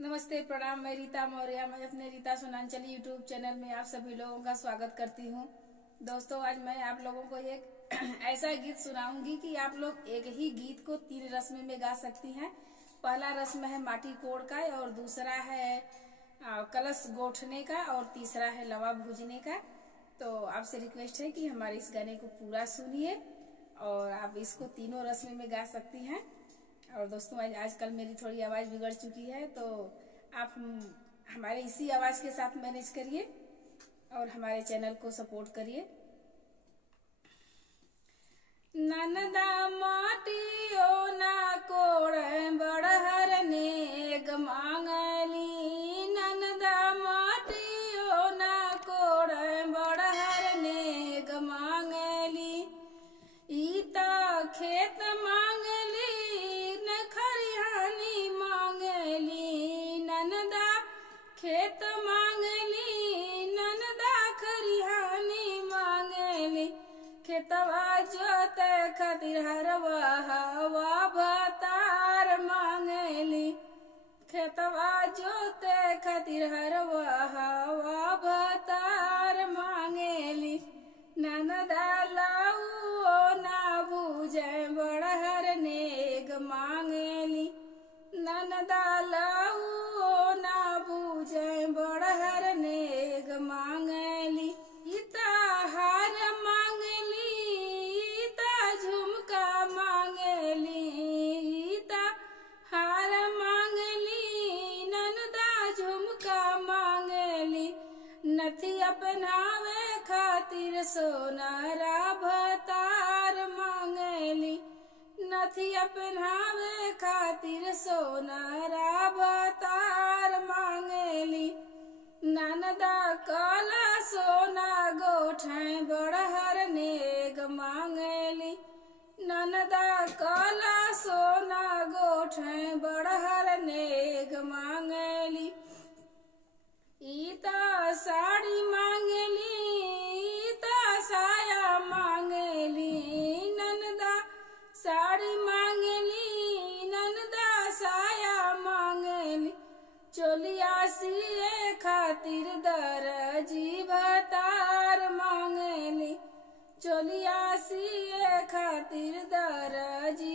नमस्ते, प्रणाम। मैं रीता मौर्य। मैं अपने रीता सोनांचली यूट्यूब चैनल में आप सभी लोगों का स्वागत करती हूँ। दोस्तों, आज मैं आप लोगों को एक ऐसा गीत सुनाऊंगी कि आप लोग एक ही गीत को 3 रस्म में गा सकती हैं। पहला रस्म है माटी कोड़ का, और दूसरा है कलश गोठने का, और तीसरा है लवा भूजने का। तो आपसे रिक्वेस्ट है कि हमारे इस गाने को पूरा सुनिए और आप इसको तीनों रस्म में गा सकती हैं। और दोस्तों, आजकल मेरी थोड़ी आवाज़ बिगड़ चुकी है, तो आप हमारे इसी आवाज़ के साथ मैनेज करिए और हमारे चैनल को सपोर्ट करिए। ननदा माटियो ना कोड़े बड़हर नेग मांगली, ननदा माटियो ना कोड़े बड़हर नेग मांगली, ईता खेत मांगली न खरिहानी मांगली, ननदा खेत मांगली ननदा खरिहानी मांगली, खेतवा जोते खातिर हरवा हवा भतार मांगली, खेतवा जोते खातिर हरवा हवा भतार मांगली, ननदा लाऊ ना भूजे बड़हर नेग मांगली, ननदा लाऊ ना भूजे बड़हर नेग मांगली, इता हार मांगली इता झुमका मांगली, इता हार मांगली ननदा झुमका मांगली, नथिया पहनावे खातिर सोनारा भतार मांगली, नथिया पहनावे खातिर सोनारा भतार मांगली, ननदा काला सोना गोठे बड़हर नेग मांगली, ननदा काला सोना गोठे बड़हर नेग मांगली, ईता साड़ी मांगली ईता साया मांगली, ननदा साड़ी मांगली ननदा साया मांगली, चोलिया सिए खातिर दरजी भतार मांगली, चोलिया सिए खातिर दरजी